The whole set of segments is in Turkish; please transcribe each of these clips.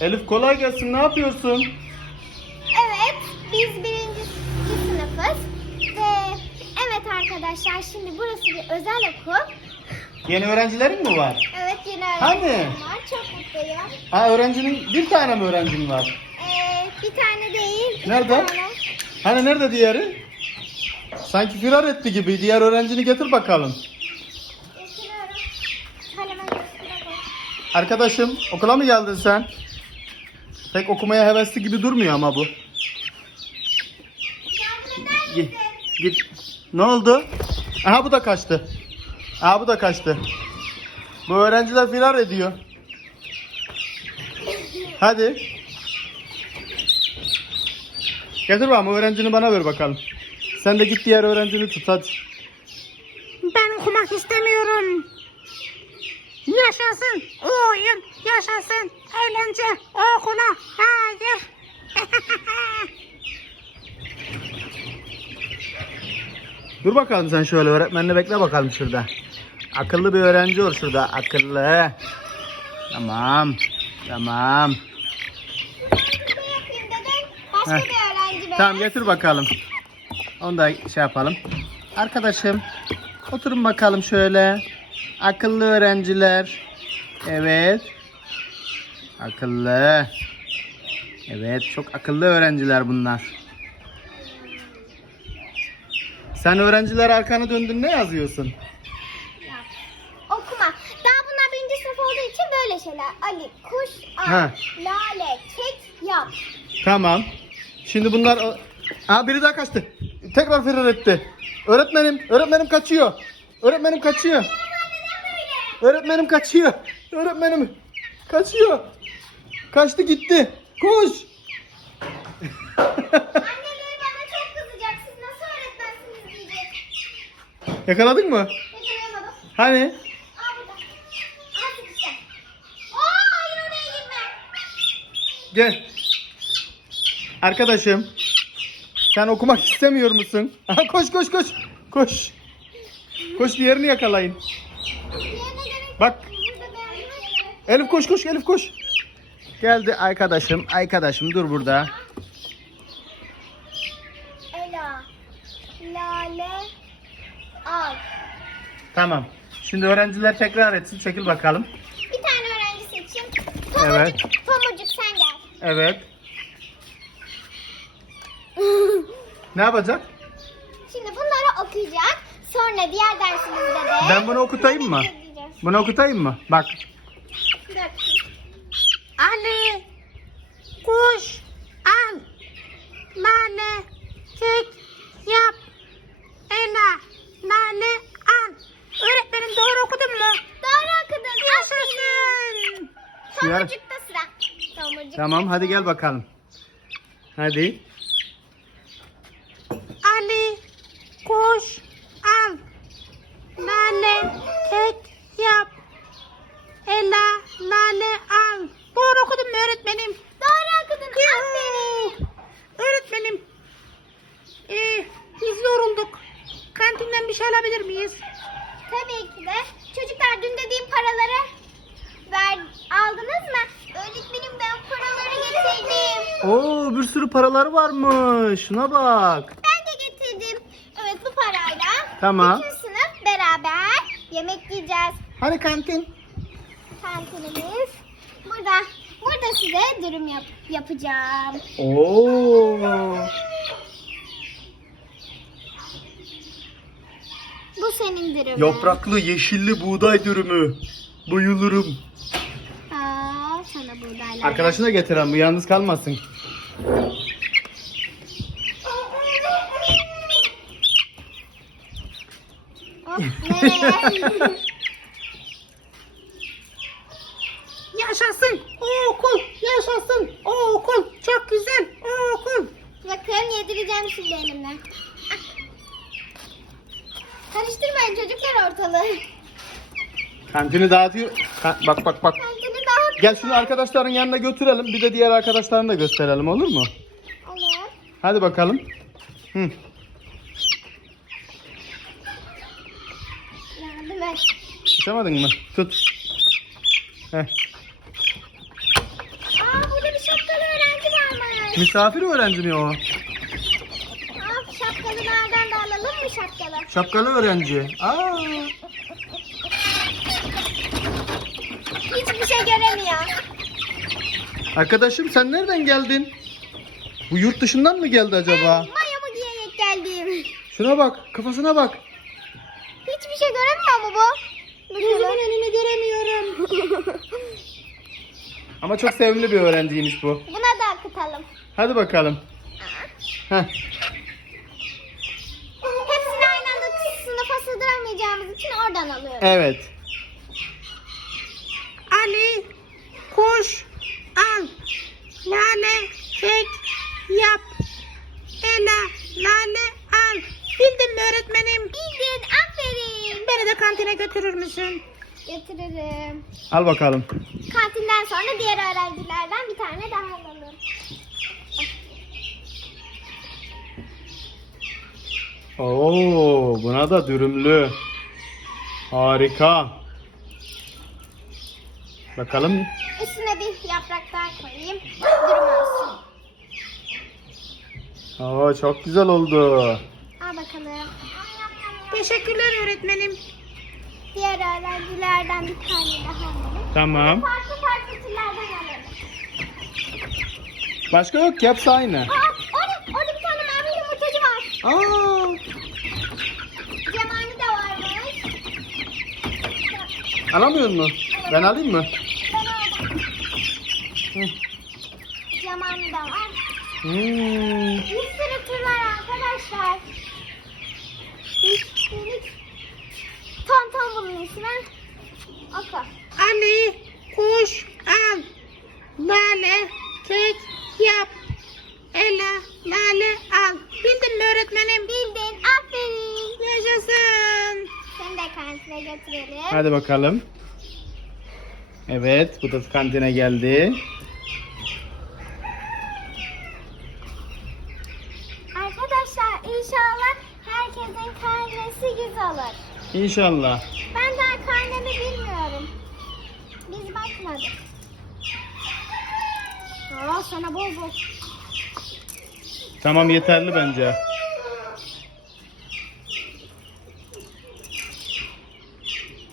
Elif kolay gelsin. Ne yapıyorsun? Evet, biz birinci sınıfız. Ve evet arkadaşlar, şimdi burası bir özel okul. Yeni öğrencilerin mi var? Evet, yeni Hani? öğrencilerim var. Çok mutluyum. Ha öğrencinin bir tane mi öğrencin var? Ee, bir tane değil, iki Nerede? tane. Hani nerede diğeri? Sanki firar etti gibi. Diğer öğrencini getir bakalım. Getiriyorum. Hadi ben göstereyim. Arkadaşım okula mı geldin sen? Pek okumaya hevesli gibi durmuyor ama bu. Git. Git. Ne oldu? Aha bu da kaçtı. Aha bu da kaçtı. Bu öğrenciler firar ediyor. Hadi. Getir bakalım öğrencini bana ver bakalım. Sen de git diğer öğrencini tut hadi. Ben okumak istemiyorum. Yaşasın oyun, yaşasın eğlence okula. Hayır. Dur bakalım sen şöyle öğretmenini bekle bakalım şurada. Akıllı bir öğrenci ol şurada. Akıllı. Tamam. Tamam. Ne yapayım dedim. Başka Heh. bir öğrenci be. Tamam getir bakalım. Onu da şey yapalım. Arkadaşım oturun bakalım şöyle. Akıllı öğrenciler. Evet. Akıllı. Evet çok akıllı öğrenciler bunlar. Sen öğrenciler arkanı döndün ne yazıyorsun? Okuma. Daha bunlar birinci sınıf olduğu için böyle şeyler. Ali, kuş, Ha. al, lale, kek, yap. Tamam. Şimdi bunlar... Aa biri daha kaçtı. Tekrar firar etti. Öğretmenim, öğretmenim kaçıyor. Öğretmenim kaçıyor. Öğretmenim kaçıyor. Öğretmenim kaçıyor. Kaçtı gitti. Koş. Anneleri bana çok kızacak. Siz nasıl öğretmensiniz diyecek. Yakaladın mı? Yakalayamadım. Hani? Aa burada. Aa işte. Aa hayır oraya girme. Gel. Arkadaşım. Sen okumak istemiyor musun? Aha, koş koş koş. Koş. Koş bir yerini yakalayın. Yerine gerek Bak. Burada beğendim. Elif koş koş Elif koş. Geldi arkadaşım. Arkadaşım dur burada. Ela. Lale. Al. Tamam. Şimdi öğrenciler tekrar etsin. Çekil bakalım. Bir tane öğrenci seçeyim. Tomurcuk. Evet. Tomurcuk sen gel. Evet. Ne yapacak? Şimdi bunları okuyacak. Sonra diğer dersimizde de... Ben bunu okutayım mı? Bunu okutayım mı? Bak. Ali, kuş, al, lale, kek, yap, ela, lale, al. Öğretmenim doğru okudun mu? Doğru okudun. Yaşasın. Tomurcukta sıra. Tomurcuk. Tamam hadi gel bakalım. Hadi. Ali, kuş, al, lale, kek, yap, ela, lale, al. Doğru okudun mu öğretmenim? Doğru okudun. Aferin. Öğretmenim, ee, biz yorulduk. Kantinden bir şey alabilir miyiz? Tabii ki de. Çocuklar dün dediğim paraları ver, aldınız mı? Öğretmenim ben paraları getirdim. Oo bir sürü paralar varmış. Şuna bak. Ben de getirdim. Evet bu parayla Tamam. bütün sınıf beraber yemek yiyeceğiz. Hani kantin? Kantinimiz burada. Burada size dürüm yap yapacağım. Oo. Bu senin dürümün. Yapraklı yeşilli buğday dürümü. Bayılırım. Aa, sana buğdaylar. Arkadaşına getiren bu yalnız kalmasın. Yaşasın o okul, yaşasın o okul. Çok güzel o okul. Bakın yedireceğim şimdi elimle. Ah. Karıştırmayın çocuklar ortalığı. Kantini dağıtıyor. Ka- bak bak bak. Gel şunu arkadaşların yanına götürelim. Bir de diğer arkadaşlarını da gösterelim olur mu? Olur. Hadi bakalım. Hı. Yardım et. Tutamadın mı? Tut. Heh. Aa Misafir öğrenci mi o? Aa, şapkalı nereden de alalım mı şapkalı? Şapkalı öğrenci. Aa. Hiçbir şey göremiyor. Arkadaşım sen nereden geldin? Bu yurt dışından mı geldi acaba? Mayomu giyerek geldim. Şuna bak, kafasına bak. Hiçbir şey göremiyor mu bu? Gözümün önünü göremiyorum. Ama çok sevimli bir öğrenciymiş bu. Buna da akıtalım. Hadi bakalım. Heh. Hepsini aynı anda sınıfa sığdıramayacağımız için oradan alıyoruz. Evet. Ali koş al. Lale kek yap. Ela lale al. Bildim mi öğretmenim? Bildin, aferin. Beni de kantine müsün? Getiririm. Al bakalım. Kantinden sonra diğer öğrencilerden bir tane daha alalım. Oo, buna da dürümlü. Harika. Bakalım. Üstüne bir yaprak daha koyayım. Durum olsun. Oo, çok güzel oldu. Al bakalım. Teşekkürler öğretmenim. Diğer öğrencilerden bir tane daha alalım. Tamam. Farklı farklı türlerden alalım. Başka yok ki hepsi aynı. Aa, orada, orada bir tane mavi yumurtacı var. Aa, Cemani de varmış. alamıyor musun? Ben alayım mı? Ben aldım. Hı. Cemani de var. Hmm sürü tür var arkadaşlar. Üstelik Tom İsmi. Oku. Ali koş al. Lale kek yap. Ela lale al. Bildim mi öğretmenim? Bildin. Aferin. Yaşasın. Seni de kantine götürelim. Hadi bakalım. Evet, bu da kantine geldi. Arkadaşlar inşallah herkesin karnesi güzel olur. İnşallah. Ben daha karnemi bilmiyorum. Biz bakmadık. Aa, sana bol bol. Tamam yeterli bence.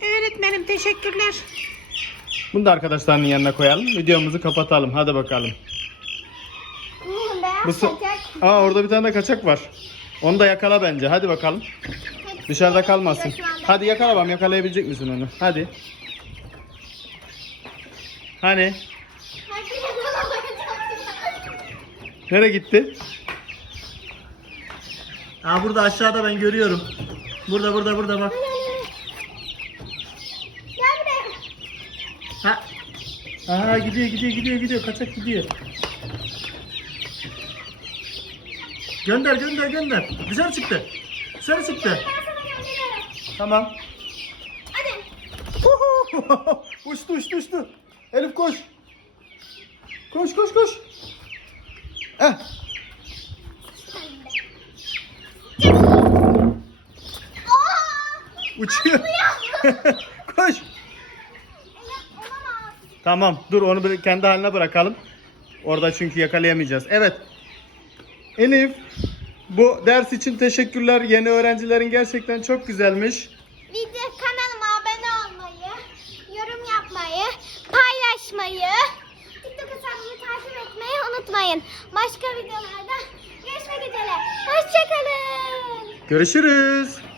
Öğretmenim teşekkürler. Bunu da arkadaşlarının yanına koyalım. Videomuzu kapatalım. Hadi bakalım. Bu. Aa orada bir tane de kaçak var. Onu da yakala bence. Hadi bakalım. Dışarıda kalmasın. Hadi yakala bakalım. Yakalayabilecek misin onu? Hadi. Hani? Nereye gitti? Aa burada aşağıda ben görüyorum. Burada burada burada bak. Ha. Aa gidiyor gidiyor gidiyor gidiyor kaçak gidiyor. Gönder gönder gönder. Dışarı çıktı. Dışarı çıktı. Tamam. Hadi. uçtu uçtu uçtu. Elif koş. Koş koş koş. Eh. Aa! Uçuyor. koş. Tamam dur onu bir kendi haline bırakalım. Orada çünkü yakalayamayacağız. Evet. Elif bu ders için teşekkürler. Yeni öğrencilerin gerçekten çok güzelmiş. Video kanalıma abone olmayı, yorum yapmayı, paylaşmayı, TikTok hesabımı takip etmeyi unutmayın. Başka videolarda görüşmek üzere. Hoşçakalın. Görüşürüz.